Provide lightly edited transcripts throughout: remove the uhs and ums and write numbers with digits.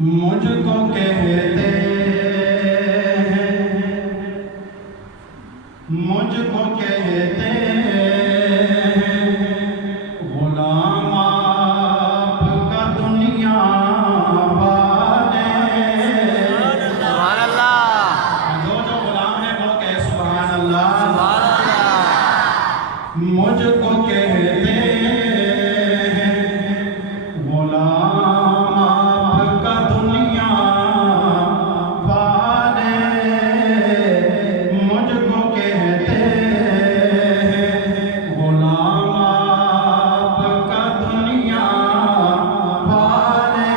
مجھ کو کہتے ہیں، مجھ کو کہتے ہیں غلام آپ کا دنیا والے۔ سبحان اللہ۔ جو غلام ہے وہ کہے سبحان اللہ۔ سبحان اللہ۔ مجھ کو کہتے ہیں غلام آپ کا دنیا والے، مجھ کو کہتے ہیں غلام آپ کا دنیا والے۔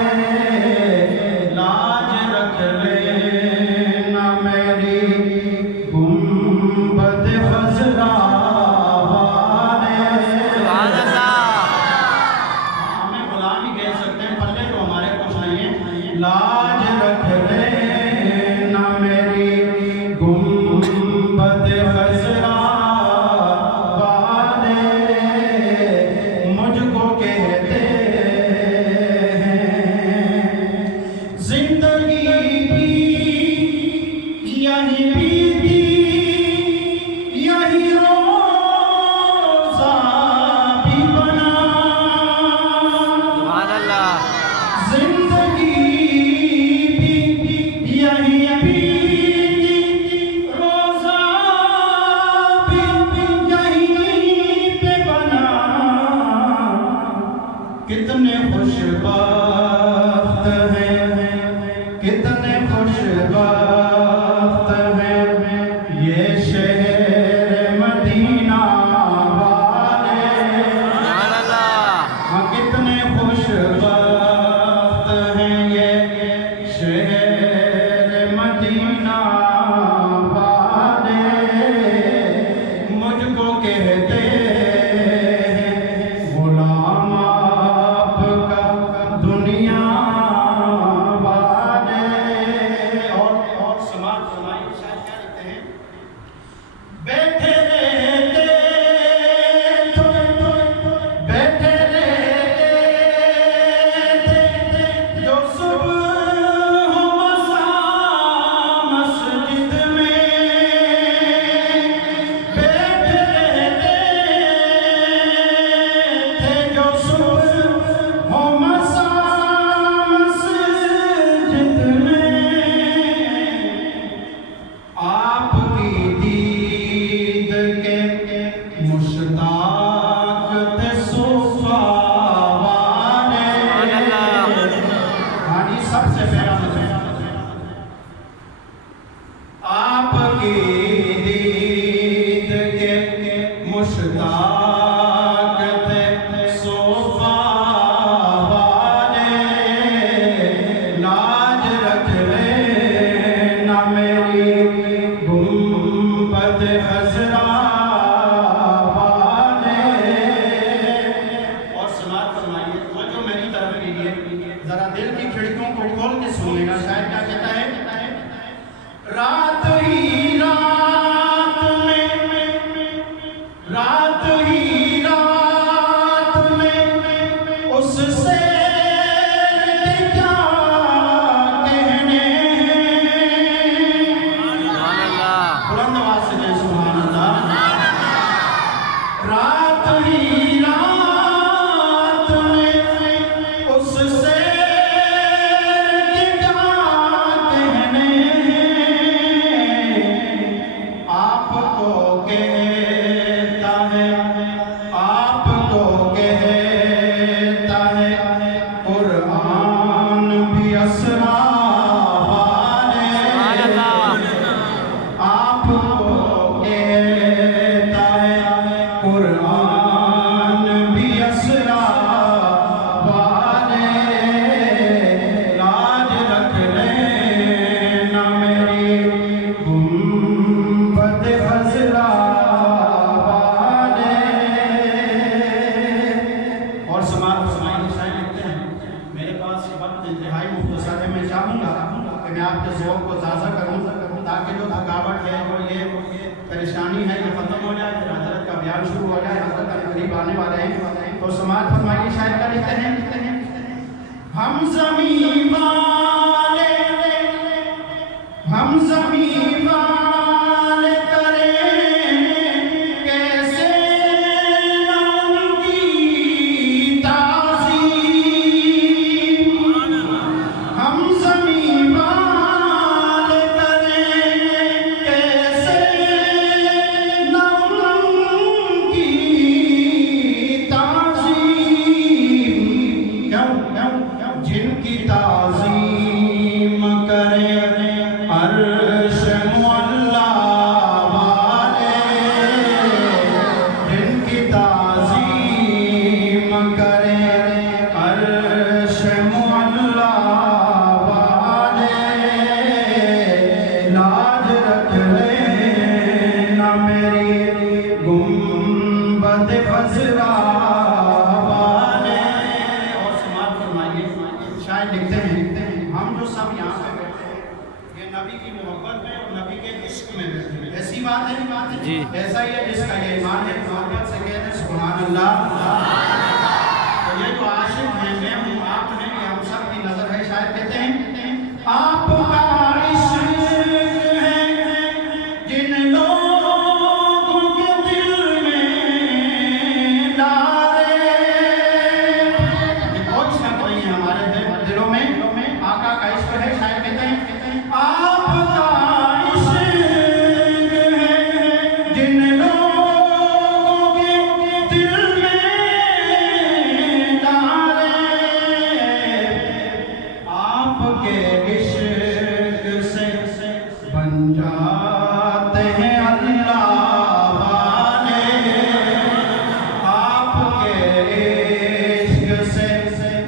لاج رکھ لینا میری گنبد خضرا والے۔ سبحان اللہ۔ ہمیں غلام ہی کہہ سکتے ہیں، پلے تو ہمارے کچھ نہیں ہے۔ لاج رکھ لینا میری گنبد خضرا والے، مجھ کو کہتے ہیں زندگی بھی یہی بیتی، یہی روزہ بھی بنا۔ سبحان اللہ۔ زندگی بھی یہی بیتی، روزہ بھی یہیں پہ بنا۔ کتنے خوش بخت ہیں، کتنے خوش بخت ہیں یہ شہر مدینہ والے۔ سبحان اللہ۔ ہاں کتنے خوش بخت ہیں یہ شہر مدینہ والے، مجھ کو کہتے ہیں غلام آپ کا دنیا والے۔ اور سماعت فرمائیے، شاید کیا لکھتے ہیں؟ بیٹھے رہتے بیٹھے رہتے جو صبح و مساء مسجد میں، بیٹھے رہتے جو صبح و مساء مسجد میں۔ آپ کی دید کے مشتاق تھے صوفہ والے۔ ہاں جی، سب سے پہلا آپ کی دید کے مشتاق تھے صوفہ والے۔ لاج رکھ لینا میری گنبد خضرا والے۔ اور سماعت فرمائیے، توجہ میری طرف کیجیے، ذرا دل کی کھڑکیوں کو کھول کے سن لینا۔ شاید کیا کہتا ہے؟ رات ہی رات میں، رات ہی رات میں اس سے کیا کہنے ہیں۔ سبحان اللہ۔ بلند آواز سے کہیں سبحان اللہ۔ رات ہی رات میں اس سے کیا کہنے ہیں۔ آپ کو کہتا ہے، آپ کو کہتا ہے قرآن بھی اسرا والے۔ سبحان اللہ۔ آپ کو کہتا ہے قرآن بھی اسرا والے۔ لاج رکھ لینا میری گنبد خضرا والے۔ اور سماعت فرمائیے، شاید لکھتے ہیں میرے پاس وقت انتہائی مختصر ہے، میں چاہوں گا کہ میں آپ کے ذوق کو تازہ کروں تاکہ جو تھکاوٹ ہے اور یہ پریشانی ہے یہ ختم ہو جائے، پھر حضرت کا بیان شروع ہو جائے۔ حضرت کے قریب آنے والے ہیں، تو سماعت فرمائیے، شاید کیا لکھتے ہیں؟ ہم زمین نبی کی محبت میں اور نبی کے عشق میں بیٹھے ہیں. ایسی بات ہے جی. ایسا ہی ہے جس کا یہ ایمان ہے محبت سے کہتے ہیں سبحان اللہ. تو یہ جو عاشق ہیں میں ہوں آپ ہیں یہ ہم سب کی نظر ہے. شاید کہتے ہیں آپ کا عشق ہے جن لوگوں کے دل میں ڈالے. یہ کون سا کوئی ہے ہمارے دلوں میں آقا کا عشق ہے. شاید کہتے ہیں آپ کا عشق ہے جن لوگوں کے دل میں ڈالے. آپ کے عشق سے بن جاتے ہیں اللہ والے. آپ کے عشق سے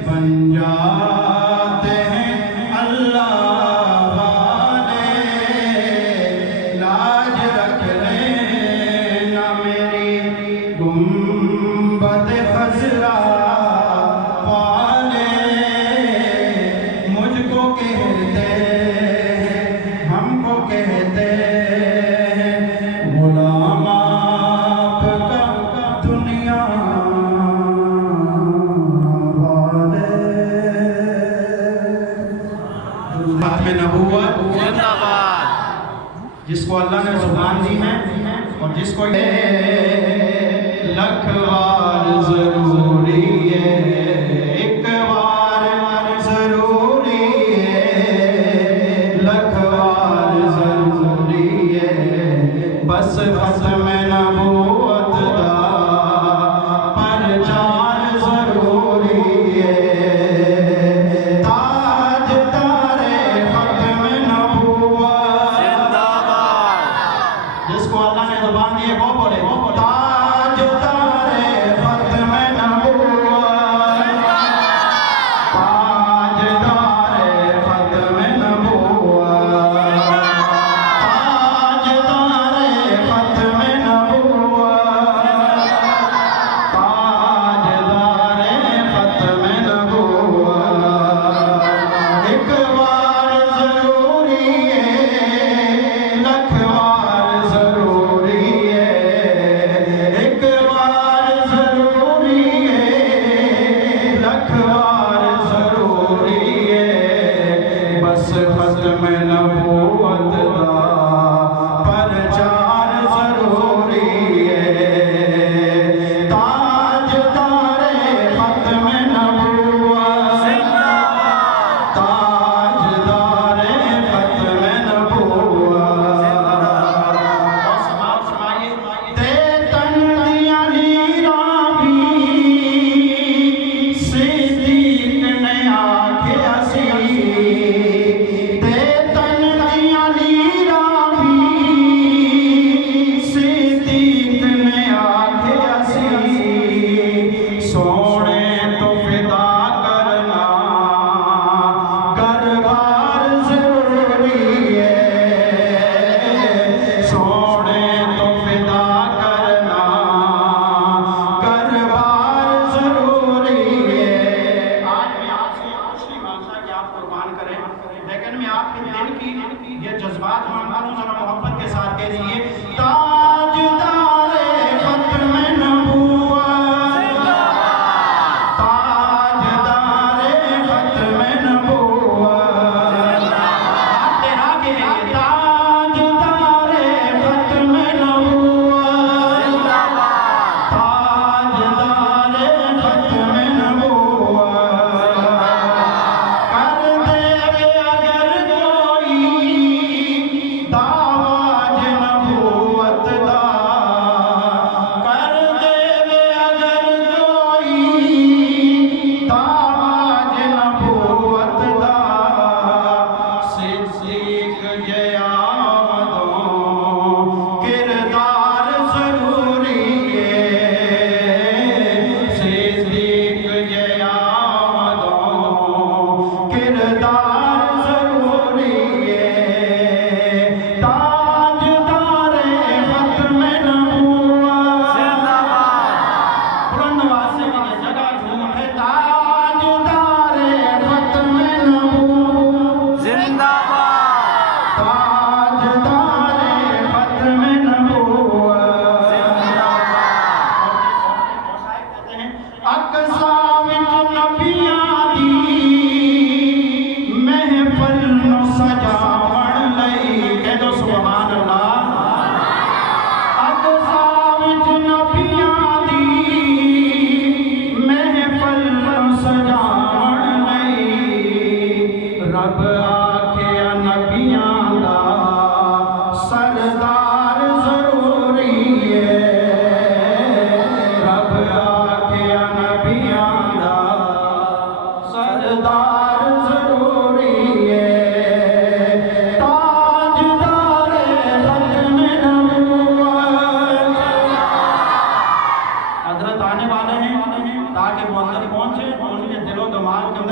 بن جاتے ہیں اللہ والے. لاج رکھ لینا میری گنبد خضرا والے. مجھ کو کہتے ہیں ہم کو کہتے ہیں غلام آپ کا دنیا والے. ختم نبوت زندہ باد. جس کو اللہ نے زبان دی ہے اور جس کو لکھ بار ضروری ہے ایک بار ضروری ہے لکھ بار ضروری ہے. بس ختم نبوت دا پرچار ضروری ہے. تاج تارے ختم نبوت زندہ باد. جس کو اللہ نے زبان دی ہے وہ بولے تاج تارے ختم نبوت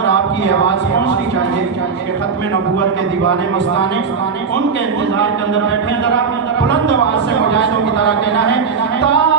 آپ کی آواز پہنچنی چاہیے کہ ختم نبوت کے دیوانے مستانے ان کے انتظار کے اندر بیٹھے ہیں. ذرا بلند آواز سے مجاہدوں کی طرح کہنا ہے